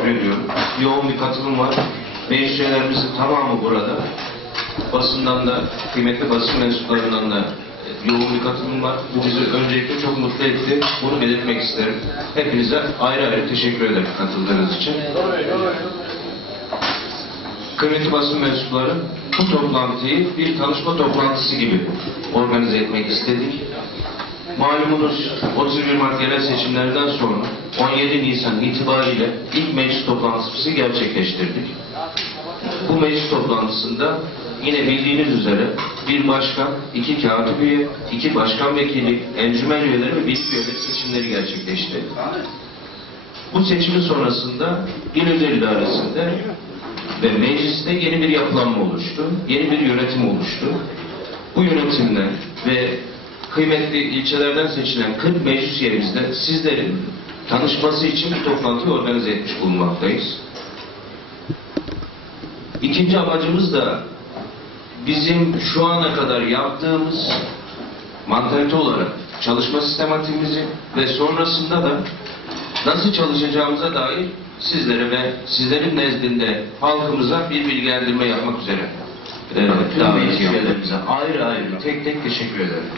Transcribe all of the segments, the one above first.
teşekkür ediyorum. Yoğun bir katılım var. Meclis üyelerimizin tamamı burada. Basından da, kıymetli basın mensuplarından da e, yoğun bir katılım var. Bu bizi öncelikle çok mutlu etti. Bunu belirtmek isterim. Hepinize ayrı ayrı teşekkür ederim katıldığınız için. Kıymetli basın mensupları, bu toplantıyı bir tanışma toplantısı gibi organize etmek istedik. Malumunuz 31 Mart yerel seçimlerinden sonra 17 Nisan itibariyle ilk meclis toplantımızı gerçekleştirdik. Bu meclis toplantısında yine bildiğiniz üzere bir başkan, iki katip üye, iki başkan vekili, encümen üyeleri ve bilgi üyeleri seçimleri gerçekleşti. Bu seçimin sonrasında İl Özel İdaresi'nde ve mecliste yeni bir yapılanma oluştu. Yeni bir yönetim oluştu. Bu yönetimle ve kıymetli ilçelerden seçilen 40 meclis üyemizle sizlerin tanışması için bir toplantı organize etmiş bulunmaktayız. İkinci amacımız da bizim şu ana kadar yaptığımız mantalite olarak çalışma sistematiğimizi ve sonrasında da nasıl çalışacağımıza dair sizlere ve sizlerin nezdinde halkımıza bir bilgilendirme yapmak üzere e, davet üyelerimize ayrı ayrı tek tek teşekkür ederim.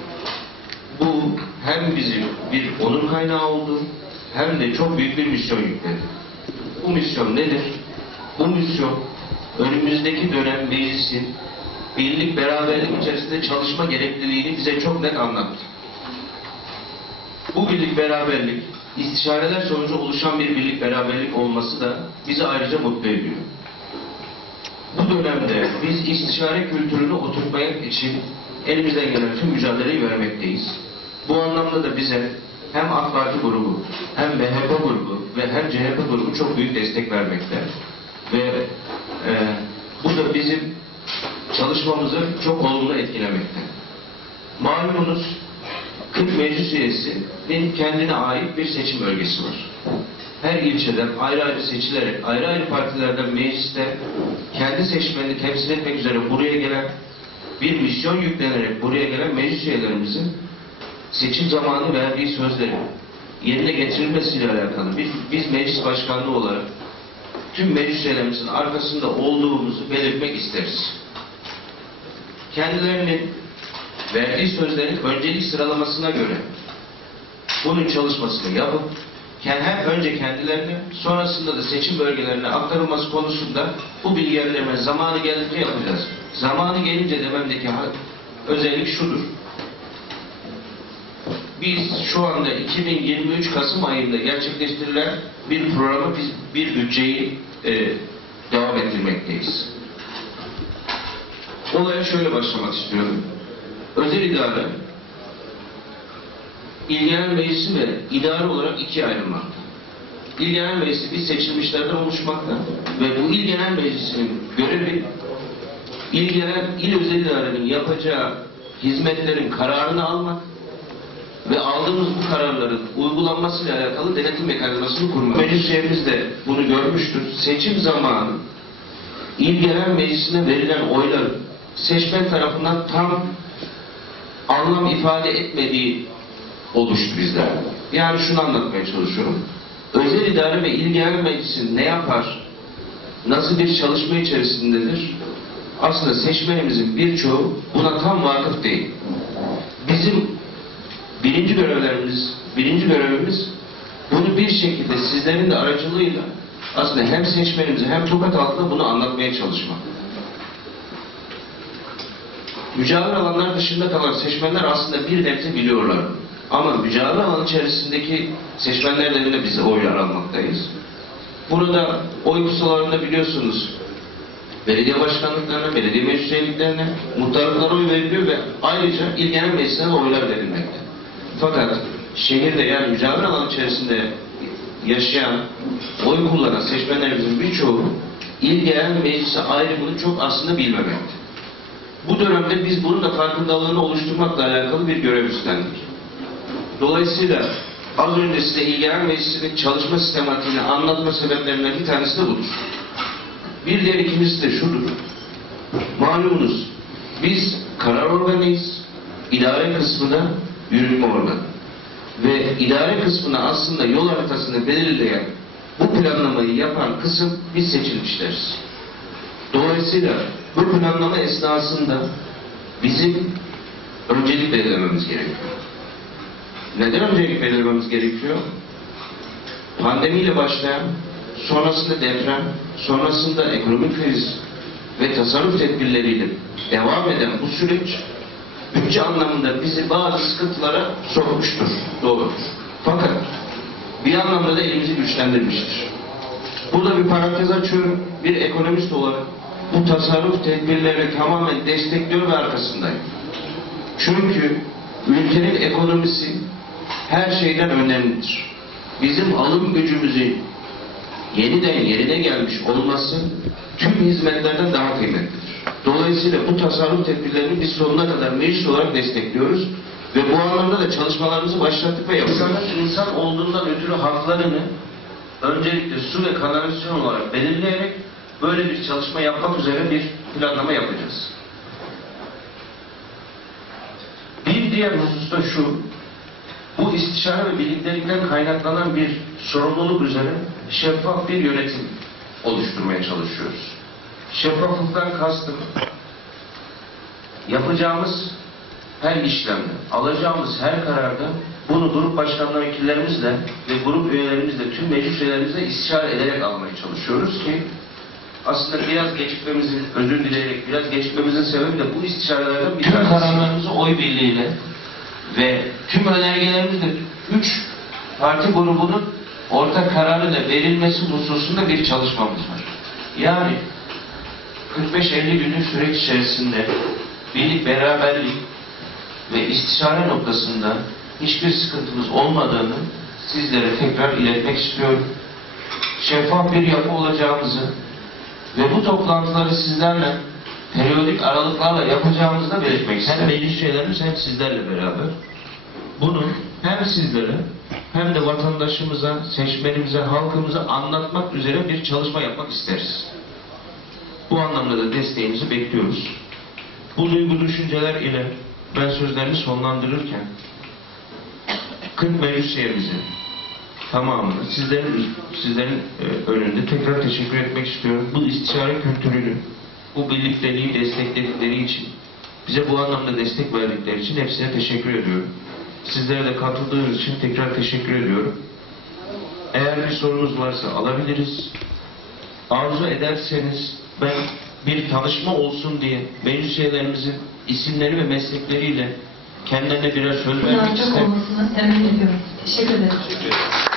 Bu hem bizim bir onur kaynağı oldu hem de çok büyük bir misyon yükledi. Bu misyon nedir? Bu misyon önümüzdeki dönem meclisin birlik beraberlik içerisinde çalışma gerekliliğini bize çok net anlattı. Bu birlik beraberlik istişareler sonucu oluşan bir birlik beraberlik olması da bizi ayrıca mutlu ediyor. Bu dönemde biz istişare kültürünü oturtmaya için elimizden gelen tüm mücadeleyi vermekteyiz. Bu anlamda da bize hem AK Parti grubu, hem MHP grubu ve hem CHP grubu çok büyük destek vermekte. Ve e, bu da bizim çalışmamızı çok olumlu etkilemekte. Malumunuz 40 meclis üyesinin kendine ait bir seçim bölgesi var. Her ilçeden ayrı ayrı seçilerek, ayrı ayrı partilerden mecliste kendi seçmenini temsil etmek üzere buraya gelen bir misyon yüklenerek buraya gelen meclis üyelerimizin seçim zamanı verdiği sözleri yerine getirilmesiyle alakalı biz, biz meclis başkanlığı olarak tüm meclis üyelerimizin arkasında olduğumuzu belirtmek isteriz. Kendilerinin verdiği sözlerin öncelik sıralamasına göre bunun çalışmasını yapıp hem önce kendilerine sonrasında da seçim bölgelerine aktarılması konusunda bu bilgilendirme zamanı geldikçe yapacağız. Zamanı gelince dememdeki özellik şudur. Biz şu anda 2023 Kasım ayında gerçekleştirilen bir programı, biz bir bütçeyi e, devam ettirmekteyiz. Olaya şöyle başlamak istiyorum. Özel idare İl Genel Meclisi ve idare olarak ikiye ayrılmakta. İl Genel Meclisi biz seçilmişlerden oluşmakta ve bu İl Genel Meclisi'nin görevi İl Genel, İl Özel İdare'nin yapacağı hizmetlerin kararını almak ve aldığımız bu kararların uygulanmasıyla alakalı denetim mekanizmasını kurmak. Meclis üyemiz de bunu görmüştür. Seçim zamanı İl Genel Meclisi'ne verilen oyların seçmen tarafından tam anlam ifade etmediği oluştu bizlerde. Yani şunu anlatmaya çalışıyorum. Özel idare ve il genel meclisi ne yapar? Nasıl bir çalışma içerisindedir? Aslında seçmenimizin birçoğu buna tam vakıf değil. Bizim birinci görevlerimiz, birinci görevimiz bunu bir şekilde sizlerin de aracılığıyla aslında hem seçmenimize hem tokat halkına bunu anlatmaya çalışmak. Mücadele alanlar dışında kalan seçmenler aslında bir nebze biliyorlar. Ama mücadele alanı içerisindeki seçmenlerden bile biz oy almaktayız. Burada oy pusularında biliyorsunuz belediye başkanlıklarına, belediye meclis üyeliklerine, muhtarlıklara oy veriliyor ve ayrıca il genel meclisine oylar verilmekte. Fakat şehirde yani mücadele alanı içerisinde yaşayan, oy kullanan seçmenlerimizin birçoğu il genel meclisi ayrımını çok aslında bilmemekte. Bu dönemde biz bunun da farkındalığını oluşturmakla alakalı bir görev üstlendik. Dolayısıyla az önce size ilgilenen meclisinin çalışma sistematiğini anlatma sebeplerinden bir tanesi de budur. Bir diğer ikincisi de şudur. Malumunuz biz karar organıyız. İdare kısmı da yürütme organı. Ve idare kısmına aslında yol haritasını belirleyen bu planlamayı yapan kısım biz seçilmişleriz. Dolayısıyla bu planlama esnasında bizim öncelik belirlememiz gerekiyor. Neden öncelik belirlememiz gerekiyor? Pandemiyle başlayan, sonrasında deprem, sonrasında ekonomik kriz ve tasarruf tedbirleriyle devam eden bu süreç bütçe anlamında bizi bazı sıkıntılara sokmuştur. Doğrudur. Fakat bir anlamda da elimizi güçlendirmiştir. Burada bir parantez açıyorum. Bir ekonomist olarak bu tasarruf tedbirlerini tamamen destekliyor ve arkasındayım. Çünkü ülkenin ekonomisi her şeyden önemlidir. Bizim alım gücümüzün yeniden yerine gelmiş olması tüm hizmetlerden daha kıymetlidir. Dolayısıyla bu tasarruf tedbirlerini biz sonuna kadar meclis olarak destekliyoruz ve bu anlamda da çalışmalarımızı başlattık ve yapıyoruz. İnsanın insan olduğundan ötürü haklarını öncelikle su ve kanalizasyon olarak belirleyerek böyle bir çalışma yapmak üzere bir planlama yapacağız. Bir diğer husus da şu, bu istişare ve birliktelikten kaynaklanan bir sorumluluk üzere şeffaf bir yönetim oluşturmaya çalışıyoruz. Şeffaflıktan kastım yapacağımız her işlemde, alacağımız her kararda bunu grup başkanlığı vekillerimizle ve grup üyelerimizle, tüm meclis üyelerimizle istişare ederek almaya çalışıyoruz ki aslında biraz gecikmemizin, özür dileyerek biraz gecikmemizin sebebi de bu istişarelerden bir Tüm tanesi. kararlarımızı oy birliğiyle ve tüm önergelerimizle üç parti grubunun ortak kararıyla verilmesi hususunda bir çalışmamız var. Yani 45-50 günlük süreç içerisinde birlik, beraberlik ve istişare noktasında hiçbir sıkıntımız olmadığını sizlere tekrar iletmek istiyorum. Şeffaf bir yapı olacağımızı ve bu toplantıları sizlerle periyodik aralıklarla yapacağımızı da belirtmek isterim. Hem meclis üyelerimiz hem sizlerle beraber bunu hem sizlere hem de vatandaşımıza, seçmenimize, halkımıza anlatmak üzere bir çalışma yapmak isteriz. Bu anlamda da desteğinizi bekliyoruz. Bu duygu düşünceler ile ben sözlerimi sonlandırırken 40 meclis üyemizin tamamını sizlerin sizlerin e, önünde tekrar teşekkür etmek istiyorum. Bu istişare kültürünü, bu birlikteliği destekledikleri için, bize bu anlamda destek verdikleri için hepsine teşekkür ediyorum. Sizlere de katıldığınız için tekrar teşekkür ediyorum. Eğer bir sorunuz varsa alabiliriz. Arzu ederseniz ben bir tanışma olsun diye meclis üyelerimizin isimleri ve meslekleriyle kendilerine birer söz vermek isterim. olmasını temenni ediyorum. Teşekkür ederim.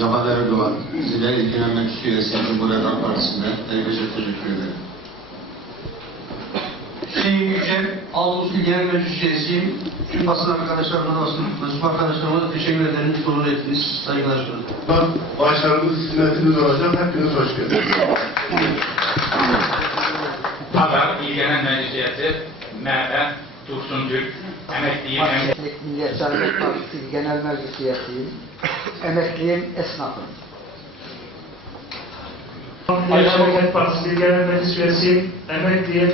Cemal Erdoğan, Zilal İlgilenmek Üyesi Cumhuriyet Halk Partisi'nde herkese teşekkür ederim. Hüseyin Yücel, Ağustos İlgilen Meclis Üyesiyim. Tüm basın arkadaşlarıma, basın, basın arkadaşlarıma da teşekkür ederim. Sorun ettiniz. Saygılar sunuyorum. Başarımız hizmetiniz olacak. Hepiniz hoş geldiniz. Pazar İl Genel Meclis Üyesi MHP Dursun Türk emekliyim. Emeklilik Milliyetçi Hareket Partisi Genel Meclis Üyesiyim. Emekliyim, esnafım. Milliyetçi Hareket Partisi Genel Meclis Üyesiyim, emekliyim,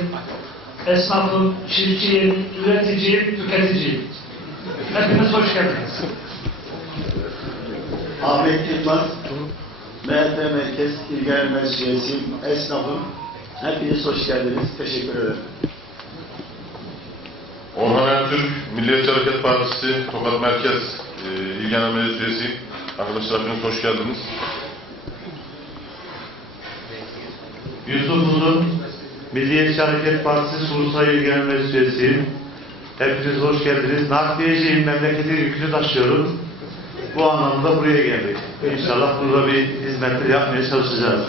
esnafım, çiftçiyim, üreticiyim, tüketiciyim. Hepiniz hoş geldiniz. Ahmet Yılmaz, MHP Merkez İl Genel Meclis Üyesiyim, esnafım. Hepiniz hoş geldiniz. Teşekkür ederim. Ertürk, Milliyetçi Hareket Partisi, Tokat Merkez e, İl Genel Meclis Üyesiyim. Arkadaşlar hepiniz hoş geldiniz. Yusuf Uzun, Milliyetçi Hareket Partisi Sursay İl Genel Meclis Üyesiyim. Hepiniz hoş geldiniz. Nakliyeciyim, memleketin yükünü taşıyorum. Bu anlamda buraya geldik. İnşallah burada bir hizmetler yapmaya çalışacağız.